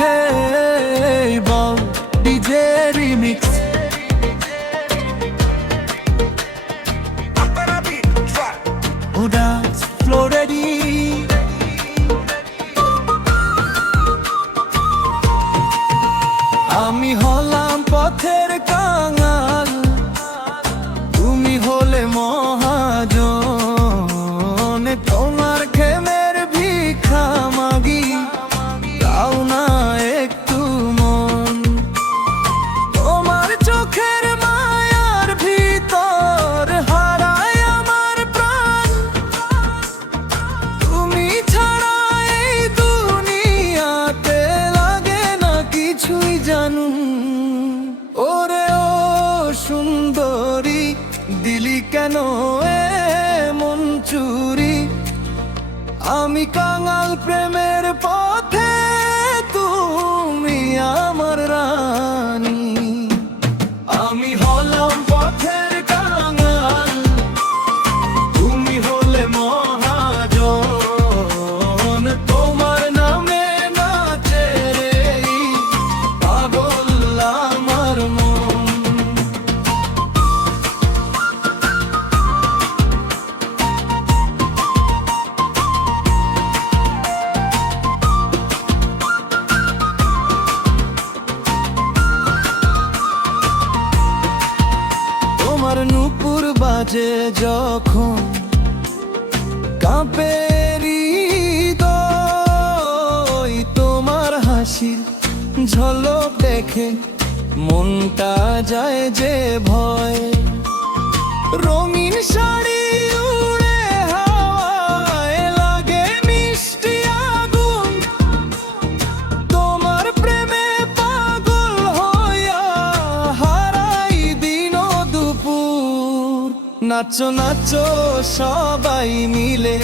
Hey, ball, DJ remix. Oh, dance floor ready. আমি হলাম পথের কাঙাল, তুমি হলে মহাজন। তোমার খেমের ভিক্ষা মাগি, দাও না একটু মন। তোমার চোখের মায়ার ভিতর হারায় আমার প্রাণ। তুমি ছাড়া এই দুনিয়াতে লাগে না কিছুই জানু। ওরে ও সুন্দরী, দিলি কেন এমন চুরি? আমি কাঙাল প্রেমের পথে, তুমি আমার রানী। আমি হলাম পথের কাঙাল, তুমি হলে মহাজন। তোমার নামে নাচে রে পাগল আমার মন। তোমার নূপুর বাজে যখন, কাঁপে হৃদয়। তোমার হাসির ঝলক দেখে মনটা যায় যে ভয়। রঙিন শাড়ি উড়ে হাওয়ায় লাগে মিষ্টি আগুন। তোমার প্রেমে পাগল হইয়া হারাই দিন দুপুর। নাচো নাচো সবাই মিলে,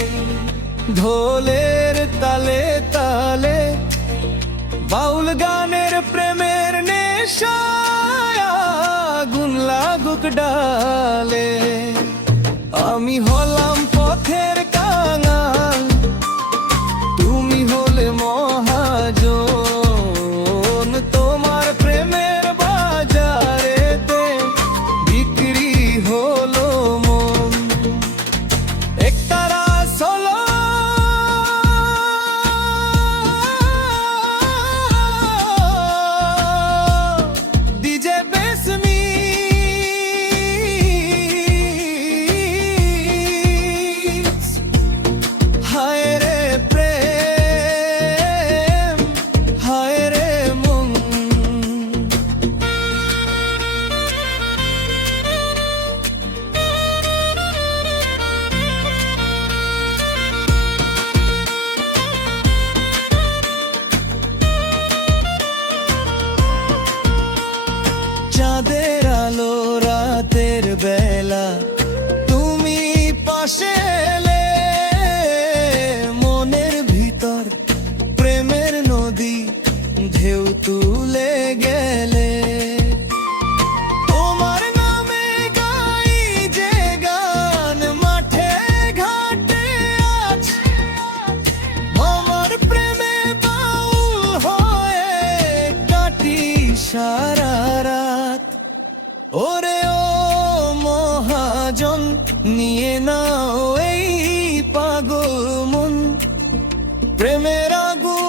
ঢোলের তালে তালে। বাউল গানের প্রেমের নেশায় আগুন লাগুক ডালে। আমি হলাম পথের কাঙাল, তুমি হলে মহাজন। তোমার প্রেমের বাজারেতে বিক্রি হলো মন। একতারা সোলো ডিজে বেসমি। হায় রে প্রেম, হায় রে মন। চাঁদের আলো রাতের বেলা, তুমি পাশে এলে। মনের ভিতর প্রেমের নদী ঢেউ তুলে গেলে। তোমার নামে গাই যে গান মাঠে ঘাটে আজ। আমার প্রেমে বাউল হয়ে কাটি সারা রাত। ওরে ও মহাজন, নিয়ে নাও এই পাগল মন। প্রেমের আগুন